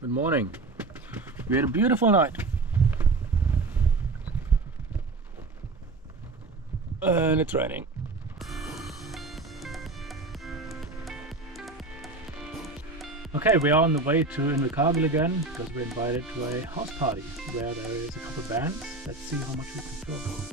Good morning. We had a beautiful night. And it's raining. Okay, we are on the way to Invercargill again because we're invited to a house party where there is a couple of bands. Let's see how much we can film.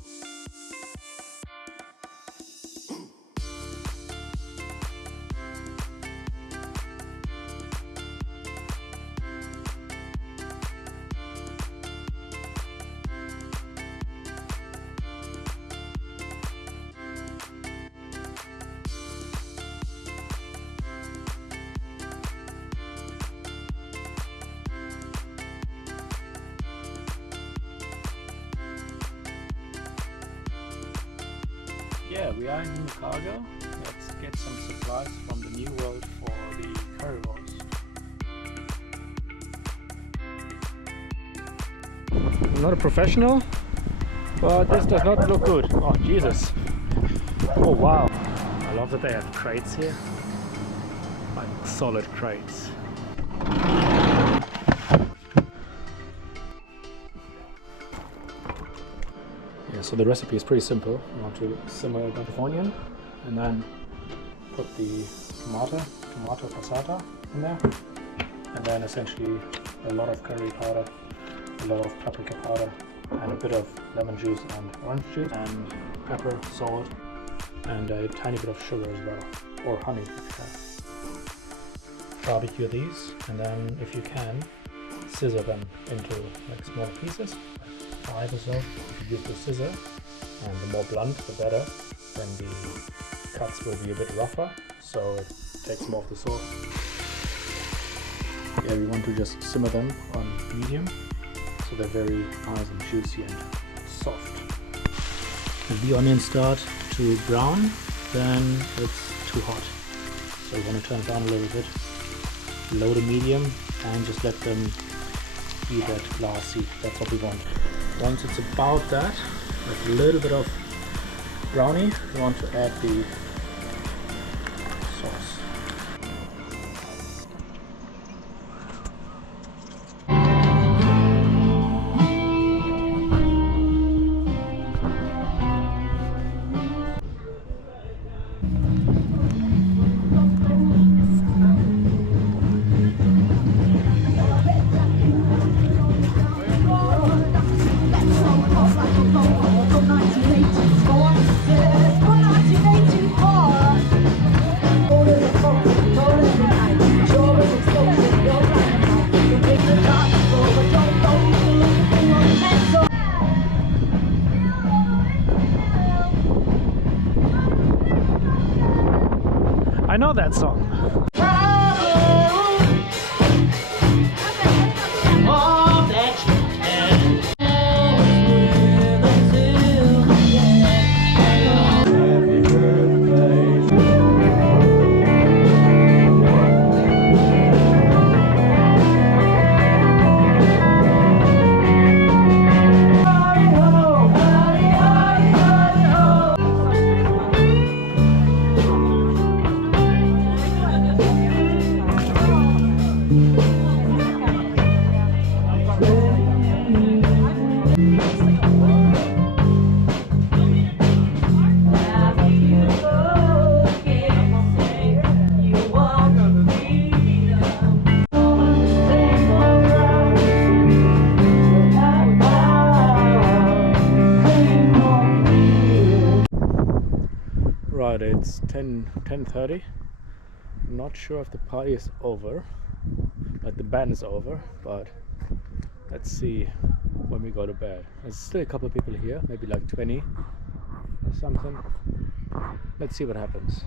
Yeah, we are in Invercargill. Let's get some supplies from the New World for the Currywurst. I'm not a professional, but this does not look good. Oh, Jesus. Oh, wow. I love that they have crates here. Like solid crates. Yeah, so the recipe is pretty simple. You want to simmer a bunch of onion and then put the tomato passata in there, and then essentially a lot of curry powder, a lot of paprika powder, and a bit of lemon juice and orange juice, and pepper, salt, and a tiny bit of sugar as well, or honey if you can. Barbecue these, and then if you can, scissor them into like small pieces, like 5 or so. If you use the scissor, and the more blunt the better, then the cuts will be a bit rougher, so it takes more of the sauce. Yeah, we want to just simmer them on medium, so they're very nice and juicy and soft. If the onions start to brown, then it's too hot, so you want to turn it down a little bit, low to medium, and just let them be that glassy. That's what we want. Once it's about that, with a little bit of brownie, you want to add the sauce. I know that song. Right, it's 10:30. I'm not sure if the party is over, like the band is over, but let's see when we go to bed. There's still a couple of people here, maybe like 20 or something. Let's see what happens.